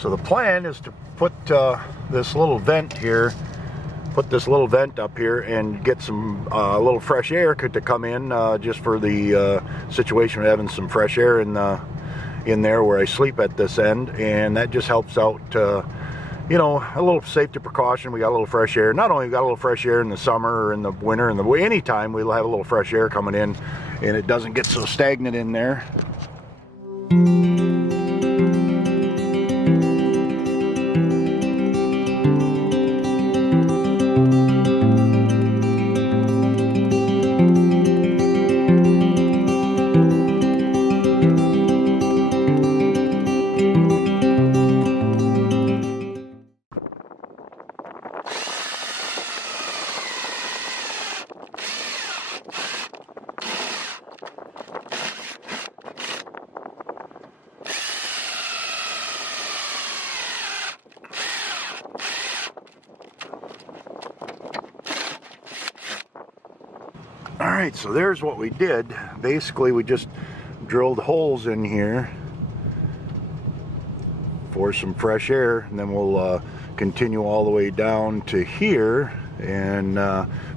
So the plan is to put this little vent here, put this little vent up here and get some little fresh air to come in, just for the situation of having some fresh air in there where I sleep at this end, and that just helps out, you know, a little safety precaution. We got a little fresh air. Not only we got a little fresh air in the summer or in the winter, and anytime we'll have a little fresh air coming in, and it doesn't get so stagnant in there. Alright, so there's what we did. Basically, we just drilled holes in here for some fresh air, and then we'll continue all the way down to here, and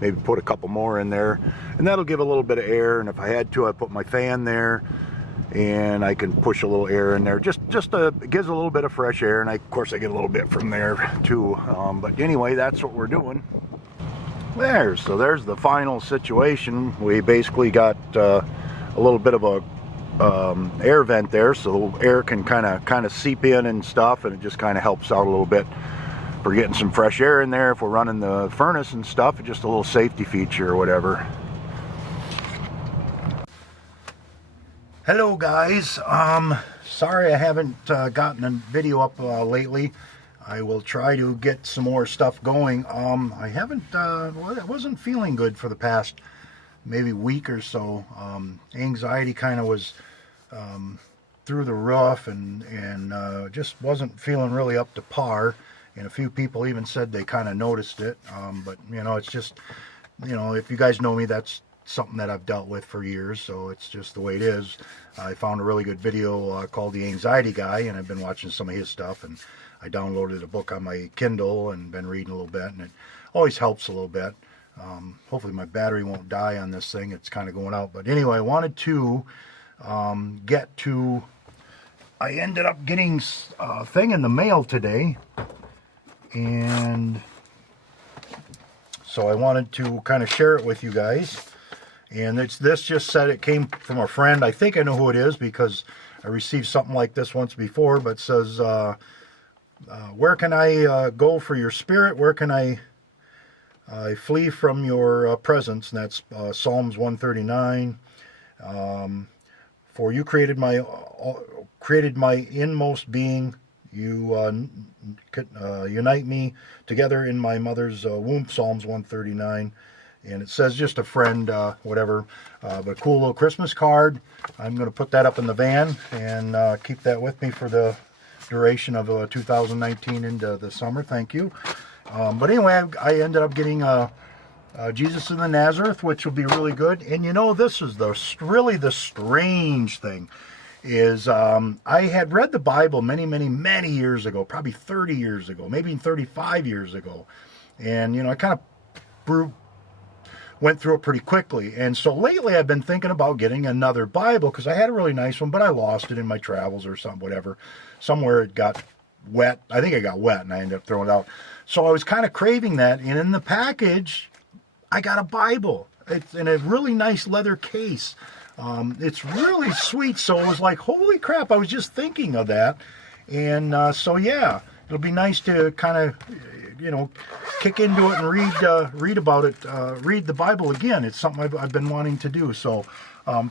maybe put a couple more in there, and that'll give a little bit of air. And if I had to, I'd put my fan there, and I can push a little air in there. It gives a little bit of fresh air, and of course I get a little bit from there too. But anyway, that's what we're doing. So there's the final situation. We basically got a little bit of a air vent there, so the air can kind of seep in and stuff, and it just kind of helps out a little bit for getting some fresh air in there if we're running the furnace and stuff. It's just a little safety feature or whatever. Hello guys, sorry I haven't gotten a video up lately. I will try to get some more stuff going. I haven't, well, I wasn't feeling good for the past maybe week or so. Anxiety kind of was through the roof, and just wasn't feeling really up to par. And a few people even said they kind of noticed it. But, you know, it's just, you know, if you guys know me, that's something that I've dealt with for years, so it's just the way it is. I found a really good video called The Anxiety Guy, and I've been watching some of his stuff, and I downloaded a book on my Kindle and been reading a little bit, and it always helps a little bit. Hopefully my battery won't die on this thing. It's kind of going out. But anyway, I wanted to get to, I ended up getting a thing in the mail today, and so I wanted to kind of share it with you guys. And this just said it came from a friend. I think I know who it is because I received something like this once before, but it says, where can I go for your spirit? Where can I flee from your presence? And that's Psalms 139. For you created my inmost being. You unite me together in my mother's womb. Psalms 139. And it says just a friend, whatever, but a cool little Christmas card. I'm going to put that up in the van and keep that with me for the duration of 2019 into the summer. Thank you. But anyway, I ended up getting Jesus in the Nazareth, which will be really good. And you know, this is really the strange thing is I had read the Bible many years ago, probably 30 years ago, maybe 35 years ago. And, you know, I kind of went through it pretty quickly. And so lately I've been thinking about getting another Bible because I had a really nice one, but I lost it in my travels or something, whatever. Somewhere it got wet. I think it got wet and I ended up throwing it out. So I was kind of craving that. And in the package, I got a Bible. It's in a really nice leather case. It's really sweet. So it was like, holy crap, I was just thinking of that. And so, yeah, it'll be nice to kind of, you know, kick into it and read about it, read the Bible again. It's something I've been wanting to do. So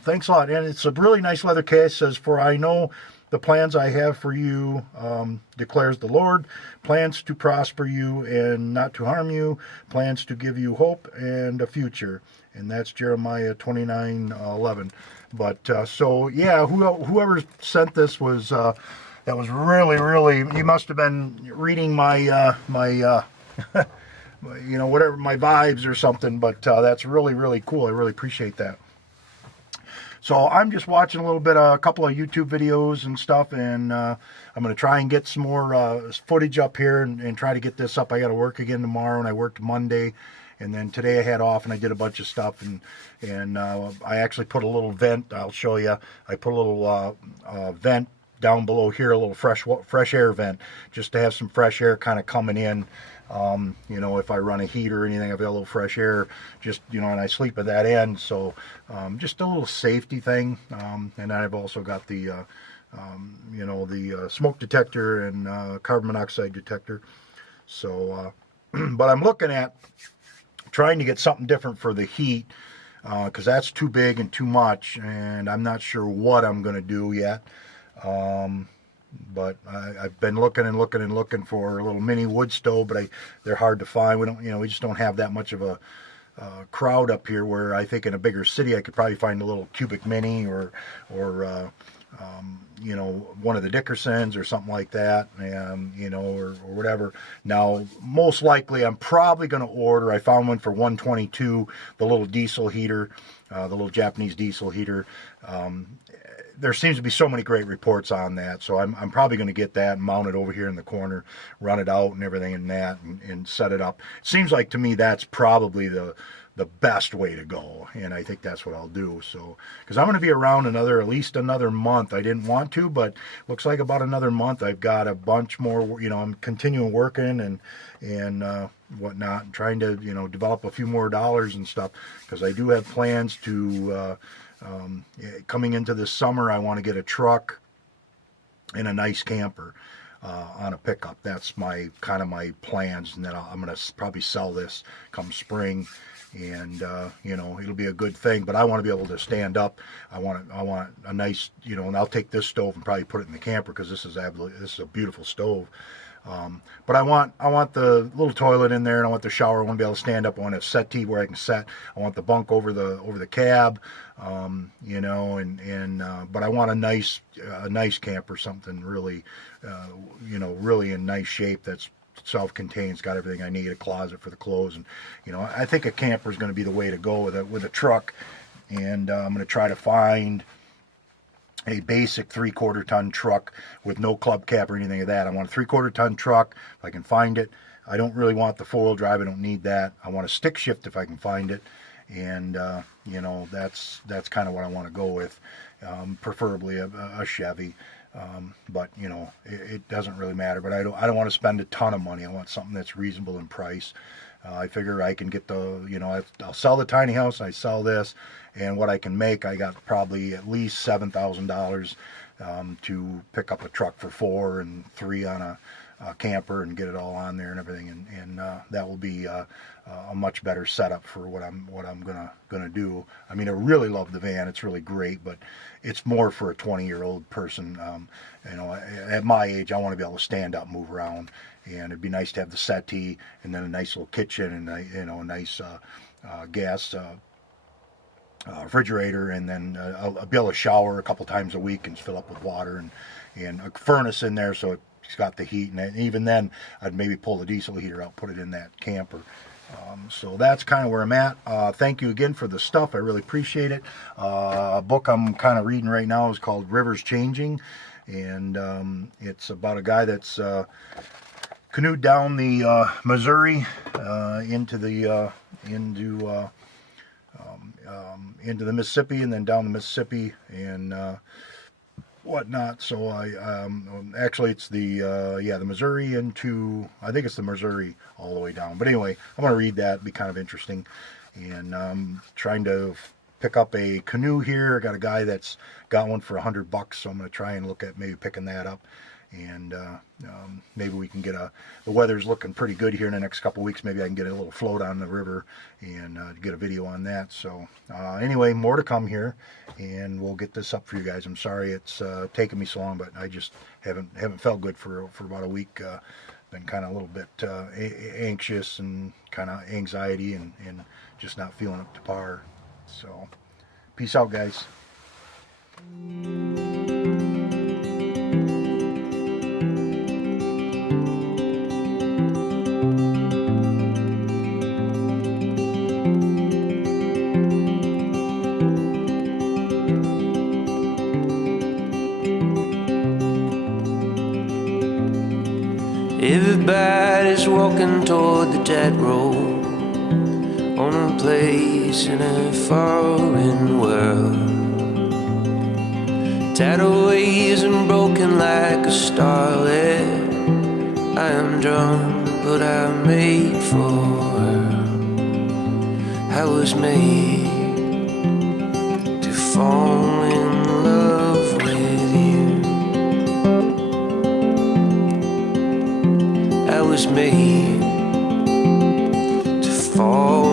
thanks a lot. And it's a really nice leather case. It says, for I know the plans I have for you, declares the Lord, plans to prosper you and not to harm you, plans to give you hope and a future. And that's Jeremiah 29:11. But so, yeah, whoever sent this was... that was really, you must have been reading my, you know, whatever, my vibes or something, but that's really cool. I really appreciate that. So I'm just watching a couple of YouTube videos and stuff, and I'm going to try and get some more footage up here and try to get this up. I got to work again tomorrow, and I worked Monday, and then today I had off, and I did a bunch of stuff, and I actually put a little vent. I'll show you. I put a little vent down below here, a little fresh air vent, just to have some fresh air kind of coming in. If I run a heat or anything, I've got a little fresh air, and I sleep at that end. So just a little safety thing. And I've also got the smoke detector and carbon monoxide detector. So, but I'm looking at trying to get something different for the heat, because that's too big and too much, and I'm not sure what I'm going to do yet. But I've been looking for a little mini wood stove, but they're hard to find. We just don't have that much of a crowd up here, where I think in a bigger city I could probably find a little cubic mini or one of the Dickersons or something like that, or whatever. Now, most likely I'm probably going to order, I found one for $122, the little diesel heater, the little Japanese diesel heater. There seems to be so many great reports on that, so I'm probably going to get that and mount it over here in the corner, run it out and everything in that, and set it up. It seems like to me that's probably the best way to go, and I think that's what I'll do. So, because I'm going to be around at least another month. I didn't want to, but looks like about another month. I've got a bunch more. I'm continuing working and whatnot, and trying to develop a few more dollars and stuff, because I do have plans to. Coming into this summer, I want to get a truck and a nice camper on a pickup. That's my plans, and then I'm going to probably sell this come spring, and it'll be a good thing. But I want to be able to stand up. I want a nice, and I'll take this stove and probably put it in the camper, because this is a beautiful stove. But I want the little toilet in there, and I want the shower. I want to be able to stand up. I want a settee where I can set. I want the bunk over the cab, but I want a nice camper, something really, really in nice shape, that's self-contained, it's got everything I need, a closet for the clothes, and I think a camper is going to be the way to go with a truck, and I'm going to try to find a basic 3/4 ton truck with no club cap or anything of that. I want a 3/4 ton truck if I can find it. I don't really want the 4-wheel drive. I don't need that. I want a stick shift if I can find it, and that's kind of what I want to go with. Preferably a Chevy, but it doesn't really matter. But I don't want to spend a ton of money. I want something that's reasonable in price. I figure I can get I'll sell the tiny house, I sell this, and what I can make, I got probably at least $7,000 to pick up a truck for 4 and 3 on a camper and get it all on there and everything, and that will be a much better setup for what I'm gonna do. I mean, I really love the van. It's really great, but it's more for a 20-year-old person. At my age, I want to be able to stand up, move around, and it'd be nice to have the settee, and then a nice little kitchen, and a nice gas refrigerator, and then I'll be able to shower a couple times a week and fill up with water, and a furnace in there, so it's got the heat. And even then, I'd maybe pull the diesel heater out, put it in that camper. So that's kind of where I'm at. Thank you again for the stuff. I really appreciate it. A book I'm kind of reading right now is called Rivers Changing, and it's about a guy that's canoed down the Missouri into the Mississippi, and then down the Mississippi and whatnot. So actually it's the Missouri into, I think it's the Missouri all the way down. But anyway, I'm going to read that. It'd be kind of interesting. And I'm trying to pick up a canoe here. I got a guy that's got one for $100, so I'm going to try and look at maybe picking that up. And maybe we can get the weather's looking pretty good here in the next couple weeks. Maybe I can get a little float on the river and get a video on that. So anyway, more to come here, and we'll get this up for you guys. I'm sorry it's taken me so long, but I just haven't felt good for about a week. Been kind of a little bit anxious and kind of anxiety, and just not feeling up to par. So peace out, guys. Everybody's walking toward the tightrope on a place in a foreign world. Tidal waves and broken like a starlet. I am drunk, but I'm made for her. I was made to fall in love with you. I was made to fall